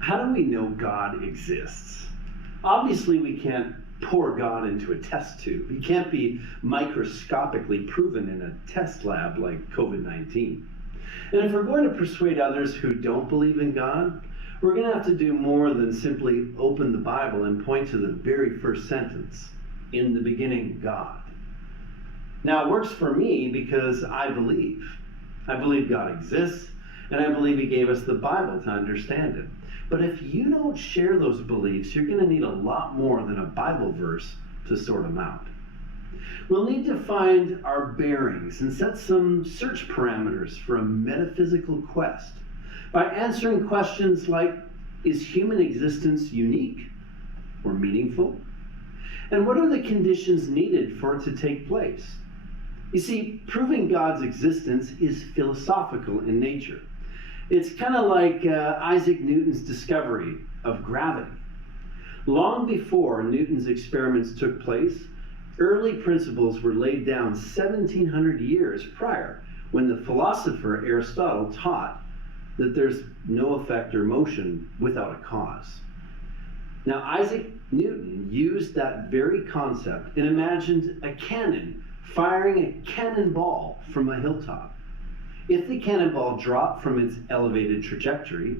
How do we know God exists? Obviously, we can't pour God into a test tube. He can't be microscopically proven in a test lab like COVID-19. And if we're going to persuade others who don't believe in God, we're going to have to do more than simply open the Bible and point to the very first sentence, in the beginning, God. Now, it works for me because I believe. I believe God exists, and I believe He gave us the Bible to understand it. But if you don't share those beliefs, you're going to need a lot more than a Bible verse to sort them out. We'll need to find our bearings and set some search parameters for a metaphysical quest by answering questions like, is human existence unique or meaningful? And what are the conditions needed for it to take place? You see, proving God's existence is philosophical in nature. It's kind of like Isaac Newton's discovery of gravity. Long before Newton's experiments took place, early principles were laid down 1700 years prior, when the philosopher Aristotle taught that there's no effect or motion without a cause. Now, Isaac Newton used that very concept and imagined a cannon firing a cannonball from a hilltop. If the cannonball dropped from its elevated trajectory,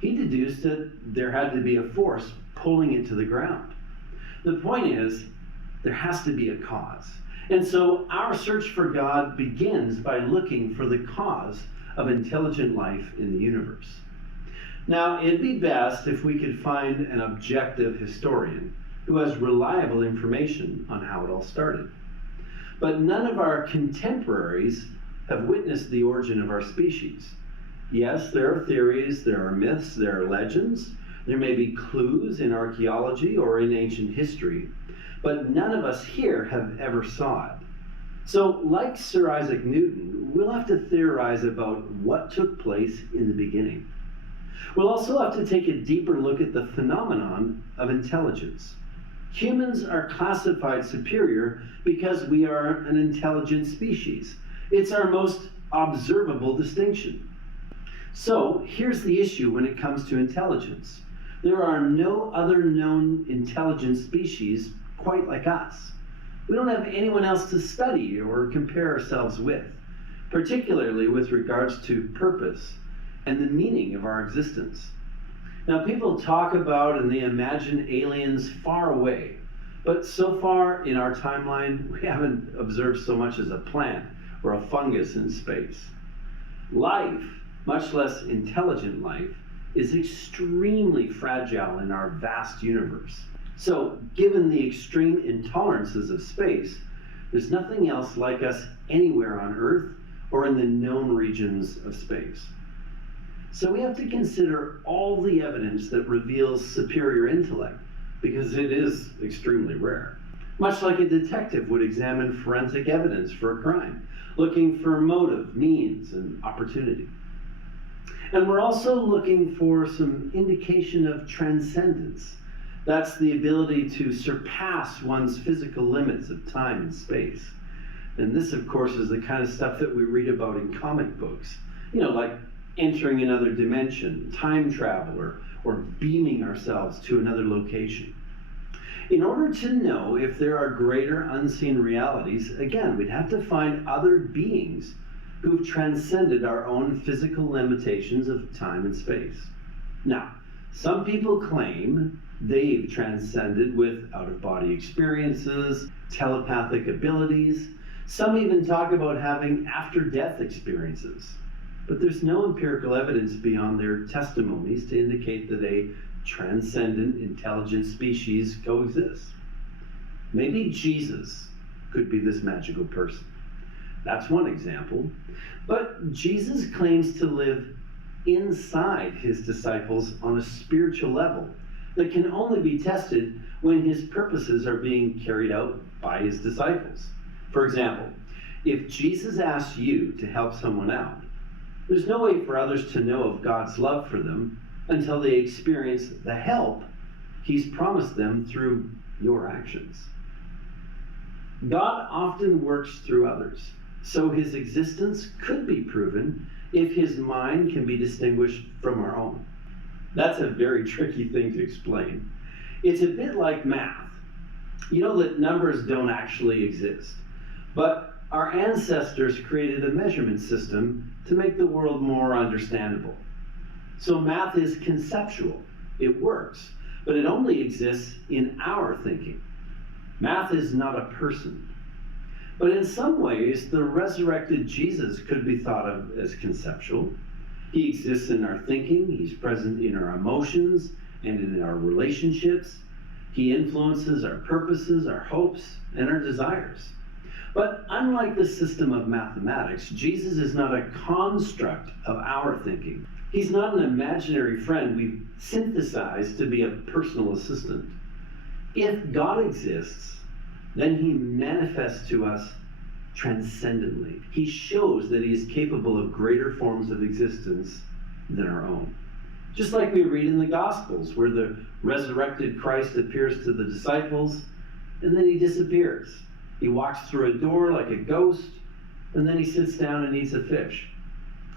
he deduced that there had to be a force pulling it to the ground. The point is, there has to be a cause. And so our search for God begins by looking for the cause of intelligent life in the universe. Now, it'd be best if we could find an objective historian who has reliable information on how it all started. But none of our contemporaries have witnessed the origin of our species. Yes, there are theories, there are myths, there are legends, there may be clues in archaeology or in ancient history, but none of us here have ever saw it. So, like Sir Isaac Newton, we'll have to theorize about what took place in the beginning. We'll also have to take a deeper look at the phenomenon of intelligence. Humans are classified superior because we are an intelligent species. It's our most observable distinction. So here's the issue when it comes to intelligence. There are no other known intelligent species quite like us. We don't have anyone else to study or compare ourselves with, particularly with regards to purpose and the meaning of our existence. Now, people talk about and they imagine aliens far away, but so far in our timeline, we haven't observed so much as a plant or a fungus in space. Life, much less intelligent life, is extremely fragile in our vast universe. So, given the extreme intolerances of space, there's nothing else like us anywhere on Earth or in the known regions of space. So we have to consider all the evidence that reveals superior intellect, because it is extremely rare. Much like a detective would examine forensic evidence for a crime, looking for motive, means, and opportunity. And we're also looking for some indication of transcendence. That's the ability to surpass one's physical limits of time and space. And this, of course, is the kind of stuff that we read about in comic books. You know, like entering another dimension, time travel, or beaming ourselves to another location. In order to know if there are greater unseen realities, again, we'd have to find other beings who've transcended our own physical limitations of time and space. Now, some people claim they've transcended with out-of-body experiences, telepathic abilities. Some even talk about having after-death experiences. But there's no empirical evidence beyond their testimonies to indicate that a transcendent, intelligent species coexists. Maybe Jesus could be this magical person. That's one example. But Jesus claims to live inside his disciples on a spiritual level that can only be tested when his purposes are being carried out by his disciples. For example, if Jesus asks you to help someone out, there's no way for others to know of God's love for them until they experience the help he's promised them through your actions. God often works through others, so his existence could be proven if his mind can be distinguished from our own. That's a very tricky thing to explain. It's a bit like math. You know that numbers don't actually exist, but our ancestors created a measurement system to make the world more understandable. So math is conceptual. It works, but it only exists in our thinking. Math is not a person. But in some ways, the resurrected Jesus could be thought of as conceptual. He exists in our thinking, he's present in our emotions and in our relationships. He influences our purposes, our hopes, and our desires. But unlike the system of mathematics, Jesus is not a construct of our thinking. He's not an imaginary friend we've synthesized to be a personal assistant. If God exists, then he manifests to us transcendently. He shows that he is capable of greater forms of existence than our own. Just like we read in the Gospels, where the resurrected Christ appears to the disciples, and then he disappears. He walks through a door like a ghost, and then he sits down and eats a fish.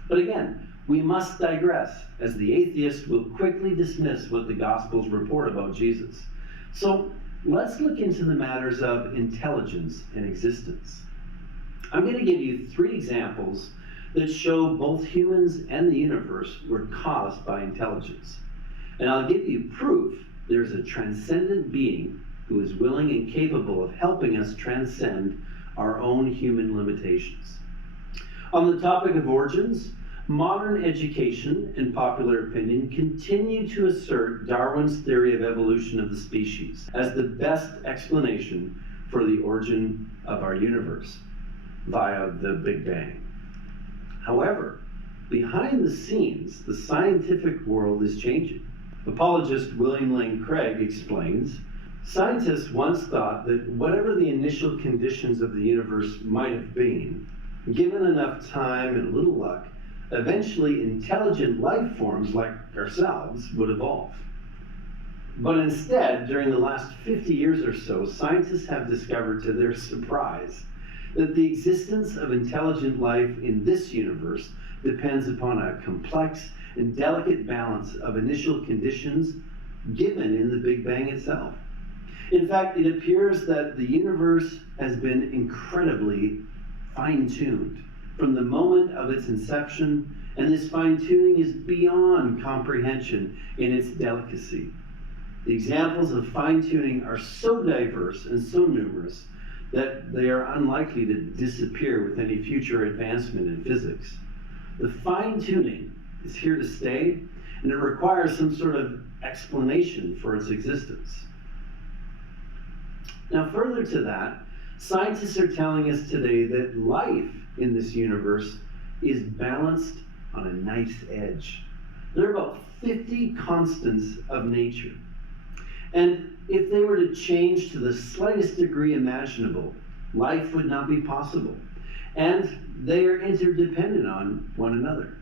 But again, we must digress, as the atheist will quickly dismiss what the Gospels report about Jesus. So let's look into the matters of intelligence and existence. I'm going to give you 3 examples that show both humans and the universe were caused by intelligence. And I'll give you proof there's a transcendent being who is willing and capable of helping us transcend our own human limitations. On the topic of origins, modern education and popular opinion continue to assert Darwin's theory of evolution of the species as the best explanation for the origin of our universe via the Big Bang. However, behind the scenes, the scientific world is changing. Apologist William Lane Craig explains, scientists once thought that whatever the initial conditions of the universe might have been, given enough time and a little luck, eventually intelligent life forms like ourselves would evolve. But instead, during the last 50 years or so, scientists have discovered to their surprise that the existence of intelligent life in this universe depends upon a complex and delicate balance of initial conditions given in the Big Bang itself. In fact, it appears that the universe has been incredibly fine-tuned from the moment of its inception, and this fine-tuning is beyond comprehension in its delicacy. The examples of fine-tuning are so diverse and so numerous that they are unlikely to disappear with any future advancement in physics. The fine-tuning is here to stay, and it requires some sort of explanation for its existence. Now, further to that, scientists are telling us today that life in this universe is balanced on a knife's edge. There are about 50 constants of nature. And if they were to change to the slightest degree imaginable, life would not be possible. And they are interdependent on one another.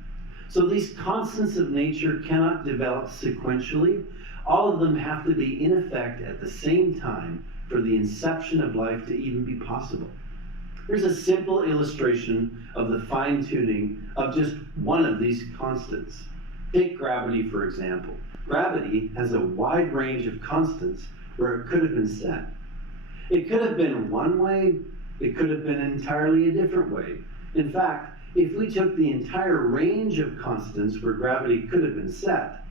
So these constants of nature cannot develop sequentially. All of them have to be in effect at the same time for the inception of life to even be possible. Here's a simple illustration of the fine-tuning of just one of these constants. Take gravity, for example. Gravity has a wide range of constants where it could have been set. It could have been one way, it could have been entirely a different way. In fact, if we took the entire range of constants where gravity could have been set,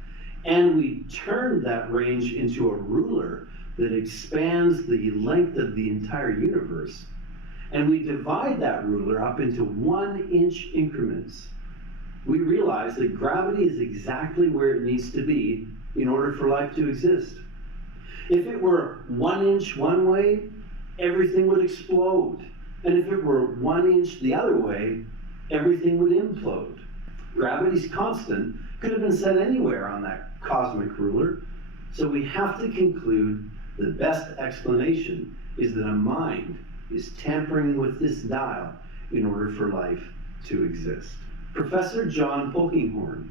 and we turned that range into a ruler that expands the length of the entire universe, and we divide that ruler up into 1-inch increments, we realize that gravity is exactly where it needs to be in order for life to exist. If it were 1 inch one way, everything would explode. And if it were 1 inch the other way, everything would implode. Gravity's constant could have been set anywhere on that cosmic ruler. So we have to conclude the best explanation is that a mind is tampering with this dial in order for life to exist. Professor John Polkinghorne,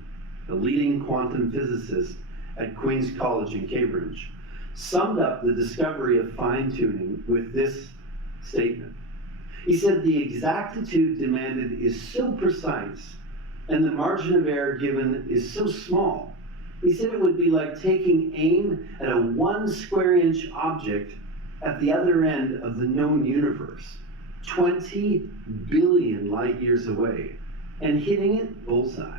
a leading quantum physicist at Queen's College in Cambridge, summed up the discovery of fine-tuning with this statement. He said, the exactitude demanded is so precise and the margin of error given is so small He said it would be like taking aim at a 1 square inch object at the other end of the known universe, 20 billion light years away, and hitting it bullseye.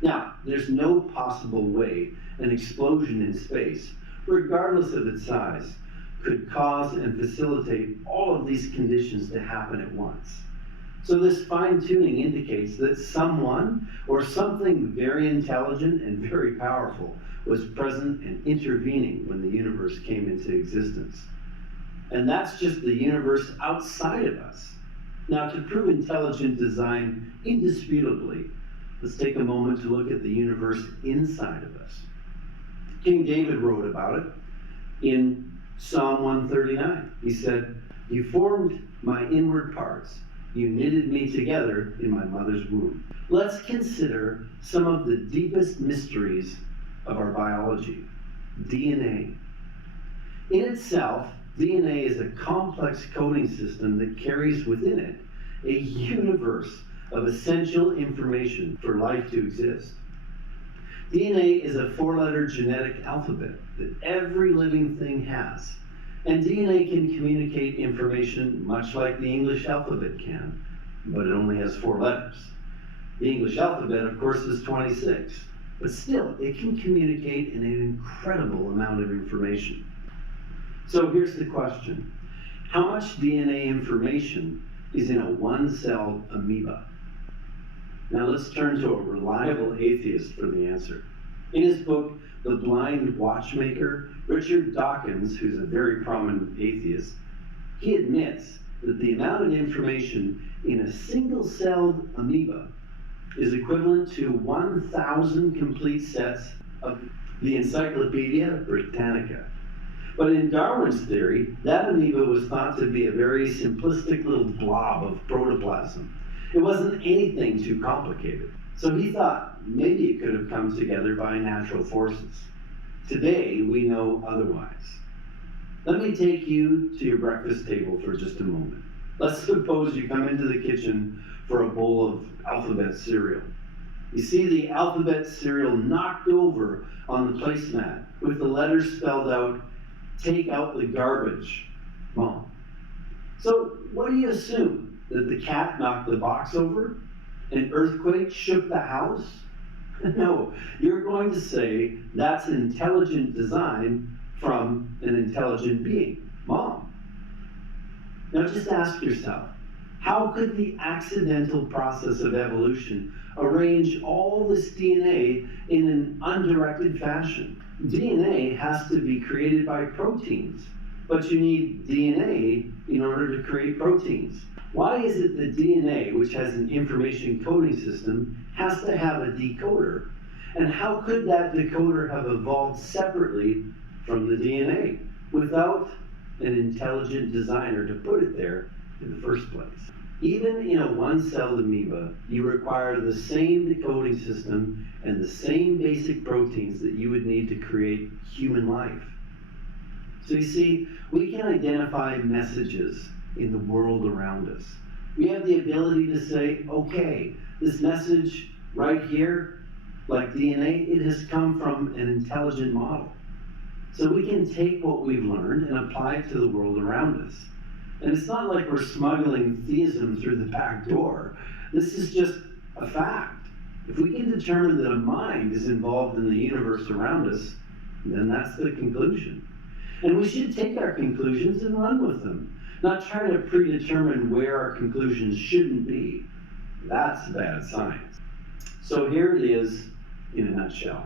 Now, there's no possible way an explosion in space, regardless of its size, could cause and facilitate all of these conditions to happen at once. So this fine-tuning indicates that someone or something very intelligent and very powerful was present and intervening when the universe came into existence. And that's just the universe outside of us. Now, to prove intelligent design indisputably, let's take a moment to look at the universe inside of us. King David wrote about it in Psalm 139. He said, "You formed my inward parts. You knitted me together in my mother's womb." Let's consider some of the deepest mysteries of our biology. DNA. In itself, DNA is a complex coding system that carries within it a universe of essential information for life to exist. DNA is a 4-letter genetic alphabet that every living thing has. And DNA can communicate information much like the English alphabet can, but it only has 4 letters. The English alphabet, of course, is 26, but still, it can communicate an incredible amount of information. So here's the question. How much DNA information is in a 1-celled amoeba? Now let's turn to a reliable atheist for the answer. In his book, The Blind Watchmaker, Richard Dawkins, who's a very prominent atheist, he admits that the amount of information in a single-celled amoeba is equivalent to 1,000 complete sets of the Encyclopedia Britannica. But in Darwin's theory, that amoeba was thought to be a very simplistic little blob of protoplasm. It wasn't anything too complicated. So he thought maybe it could have come together by natural forces. Today, we know otherwise. Let me take you to your breakfast table for just a moment. Let's suppose you come into the kitchen for a bowl of alphabet cereal. You see the alphabet cereal knocked over on the placemat with the letters spelled out, "Take out the garbage, Mom." So what do you assume? That the cat knocked the box over? An earthquake shook the house? No, you're going to say that's intelligent design from an intelligent being, Mom. Now just ask yourself, how could the accidental process of evolution arrange all this DNA in an undirected fashion? DNA has to be created by proteins, but you need DNA in order to create proteins. Why is it that DNA, which has an information coding system, has to have a decoder? And how could that decoder have evolved separately from the DNA without an intelligent designer to put it there in the first place? Even in a 1-celled amoeba, you require the same decoding system and the same basic proteins that you would need to create human life. So you see, we can identify messages in the world around us. We have the ability to say, okay, this message right here, like DNA, it has come from an intelligent model. So we can take what we've learned and apply it to the world around us. And it's not like we're smuggling theism through the back door. This is just a fact. If we can determine that a mind is involved in the universe around us, then that's the conclusion. And we should take our conclusions and run with them. Not trying to predetermine where our conclusions shouldn't be. That's bad science. So here it is in a nutshell.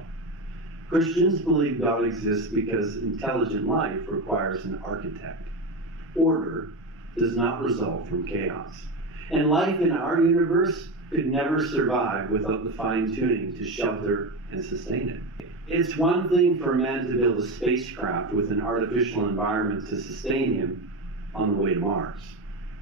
Christians believe God exists because intelligent life requires an architect. Order does not result from chaos. And life in our universe could never survive without the fine-tuning to shelter and sustain it. It's one thing for a man to build a spacecraft with an artificial environment to sustain him on the way to Mars.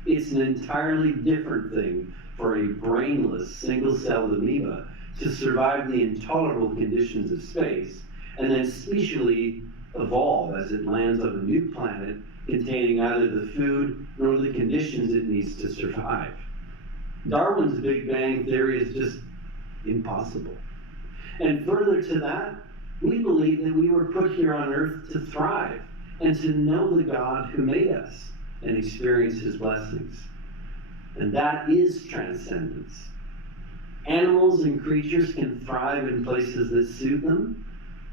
It's an entirely different thing for a brainless, single-celled amoeba to survive the intolerable conditions of space and then specially evolve as it lands on a new planet containing neither the food nor the conditions it needs to survive. Darwin's Big Bang theory is just impossible. And further to that, We believe that we were put here on earth to thrive and to know the God who made us and experience his blessings. And that is transcendence. Animals and creatures can thrive in places that suit them,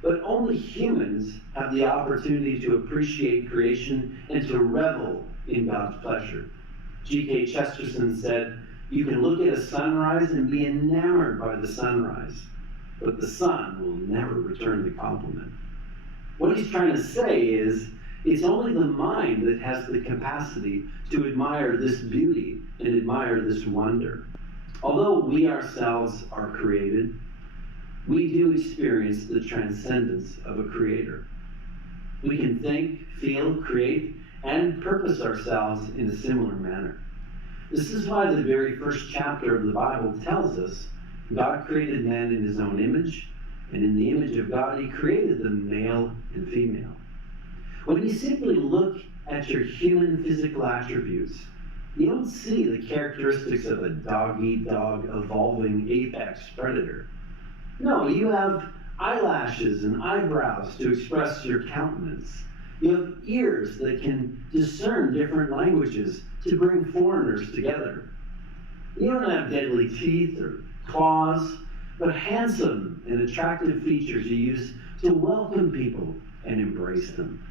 but only humans have the opportunity to appreciate creation and to revel in God's pleasure. G.K. Chesterton said, "You can look at a sunrise and be enamored by the sunrise, but the sun will never return the compliment." What he's trying to say is, it's only the mind that has the capacity to admire this beauty and admire this wonder. Although we ourselves are created, we do experience the transcendence of a creator. We can think, feel, create, and purpose ourselves in a similar manner. This is why the very first chapter of the Bible tells us God created man in his own image, and in the image of God he created them male and female. When you simply look at your human physical attributes, you don't see the characteristics of a dog-eat-dog evolving apex predator. No, you have eyelashes and eyebrows to express your countenance. You have ears that can discern different languages to bring foreigners together. You don't have deadly teeth or claws, but handsome and attractive features you use to welcome people and embrace them.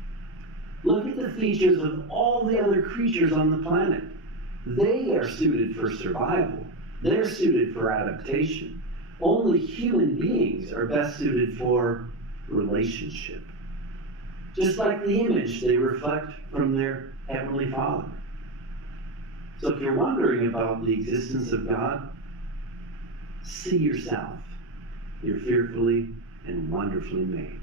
Look at the features of all the other creatures on the planet. They are suited for survival. They're suited for adaptation. Only human beings are best suited for relationship. Just like the image they reflect from their Heavenly Father. So if you're wondering about the existence of God, see yourself. You're fearfully and wonderfully made.